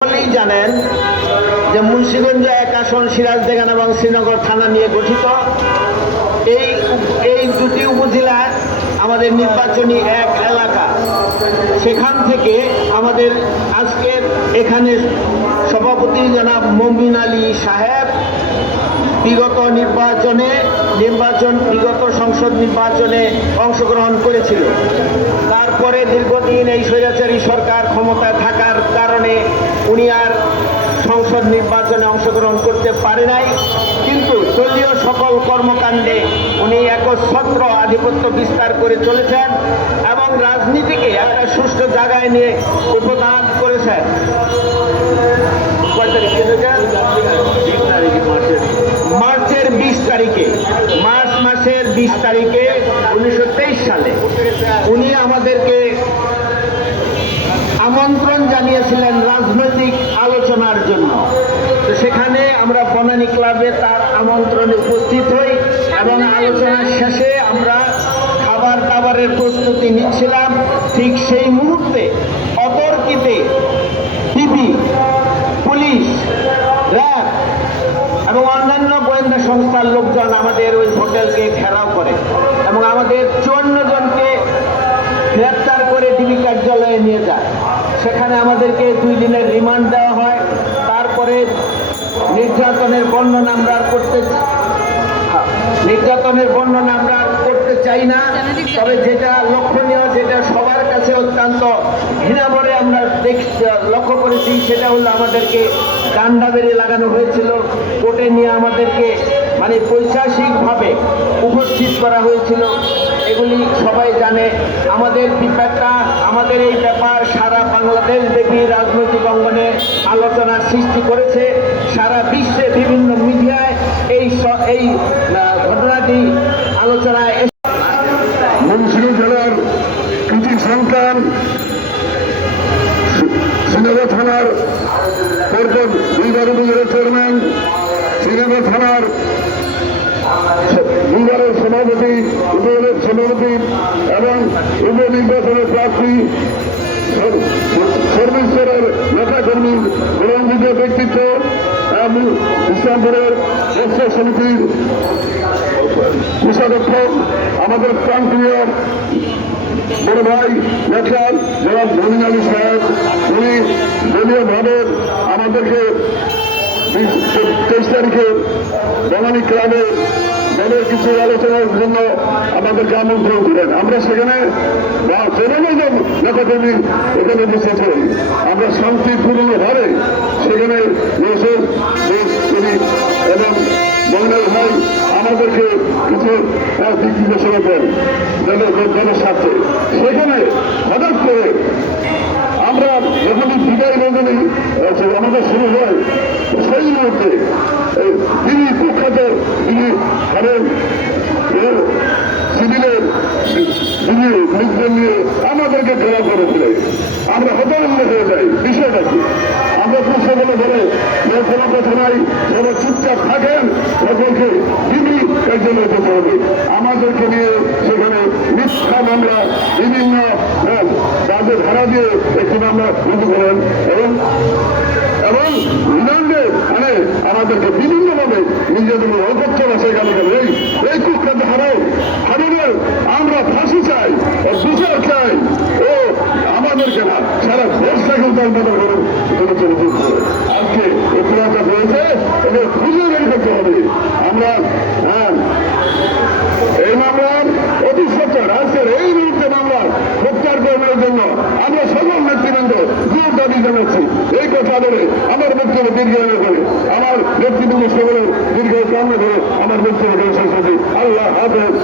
সকলেই জানেন যে মুন্সিগঞ্জ 1 আসন সিরাজদিগান এবং শ্রীনগর থানা নিয়ে গঠিত। এই দুটি উপজেলা আমাদের নির্বাচনী এক এলাকা। সেখান থেকে আমাদের আজকের এখানে সভাপতি জনাব মমিন আলী সাহেব বিগত সংসদ নির্বাচনে অংশগ্রহণ করেছিল। তারপরে দীর্ঘদিন এই স্বৈরাচারী সরকার ক্ষমতায় থাকার কারণে উনি আর সংসদ নির্বাচনে অংশগ্রহণ করতে পারে নাই, কিন্তু দলীয় সকল কর্মকাণ্ডে উনি একচ্ছত্র আধিপত্য বিস্তার করে চলেছেন এবং রাজনীতিকে একটা সুষ্ঠু জায়গায় নিয়ে উপদান করেছেন। মার্চের 20 তারিখে, মার্চ মাসের 20 তারিখে 1923 সালে উনি আমাদেরকে আমন্ত্রণ জানিয়েছিলেন রাজনৈতিক আলোচনার জন্য। তো সেখানে আমরা বনানী ক্লাবে তার আমন্ত্রণে উপস্থিত হই এবং আলোচনার শেষে আমরা খাবার দাবারের প্রস্তুতি নিচ্ছিলাম। ঠিক সেই মুহূর্তে অতর্কিতে টিভি, পুলিশ, র্যাব এবং অন্যান্য গোয়েন্দা সংস্থার লোকজন আমাদের ওই হোটেলকে ঘেরাও করে এবং আমাদের 54 জনকে গ্রেপ্তার করে ডিবি কার্যালয়ে নিয়ে যায়। সেখানে আমাদেরকে 2 দিনের রিমান্ড দেওয়া হয়। তারপরে নির্যাতনের বর্ণনা আমরা করতে চাই না, তবে যেটা লক্ষণীয়, যেটা সবার কাছে অত্যন্ত ঘৃণাভরে আমরা লক্ষ্য করেছি, সেটা হলো আমাদেরকে ডান্ডা বেড়ে লাগানো হয়েছিল। কোর্টে নিয়ে আমাদেরকে পৈশাচিকভাবে উপস্থিত করা হয়েছিল। এগুলি সবাই জানে। আমাদের এই ব্যাপার সারা বাংলাদেশ ব্যাপী রাজনৈতিক অঙ্গনে আলোচনার সৃষ্টি করেছে। সারা বিশ্বে বিভিন্ন মিডিয়ায় এই ঘটনাটি আলোচনায় মুন্সিগঞ্জ জেলার কৃতি সন্তান শ্রীনগর থানার পর্যন্ত 2বার উপজেলার চেয়ারম্যান, শ্রীনগর থানার 2বারের সভাপতি, উপজেলার সভাপতি এবং উপনির্বাচনের প্রার্থী, সর্বেশ্বরের নেতাকর্মী, গৌরবান্বিত ব্যক্তিত্ব, ইসলামপুরের ব্যবসা সমিতির কোষাধ্যক্ষ, আমাদের প্রান্তীয় বড় ভাই নেতা জনাব মমিন আলী সাহেব, উনি দলীয়ভাবে আমাদেরকে 23 তারিখে বনানী ক্লাবে দলের কিছু আলোচনার জন্য আমাদেরকে আমন্ত্রণ করেন। আমরা সেখানে জনগণ নেতাকর্মী এখানে উপস্থিত হই। আমরা শান্তিপূর্ণভাবে সেখানে এবং মহিলা ভাই আমাদেরকে কিছু দিক নির্দেশনা দেন দলের স্বার্থে। সেখানে হঠাৎ করে আমরা যখনই বিদায় রজনী আমাদের শুরু হয়, সেই মুহূর্তে তিনি কুখ্যাত সিভিলের লোকজন নিয়ে আমাদেরকে ঘেরাও করেছিলেন। আমরা হতাহত হয়ে যাই। বিষয়টা কি? আমরা প্রশ্ন বলে কোনো কথা নাই, সবাই চুপচাপ থাকেন, সকলকে ডিবি কার্যালয়ে যেতে হবে। আমাদেরকে নিয়ে সেখানে মিথ্যা মামলা, বিভিন্ন তাদের ধারা দিয়ে একটি মামলা রুজু করেন এবং রিমান্ডে আমাদেরকে বিভিন্নভাবে নিজেদের অকথ্য ভাষায় গালি করেন। এই কুখ্যাত হারানোর আমরা ফাঁসি চাই, বিচার চাই। ও আমাদেরকে না, সারা দেশ থেকে তার করেন আজকে প্রতিবাদটা হয়েছে, এদের খুঁজে বের করতে হবে। আমরা এই মামলার অতি সত্তর আজকের এই মুহূর্তে মামলার প্রত্যাহার করার জন্য আমরা সকল নেতৃবৃন্দ জোর দাবি জানাচ্ছি। এই কথা বলে আমার বক্তব্য দীর্ঘায়িত করে, আমার নেতৃবৃন্দ সকলের দীর্ঘ কামনা করে আমার বক্তব্য শেষ করছি। আল্লাহ হাফেজ।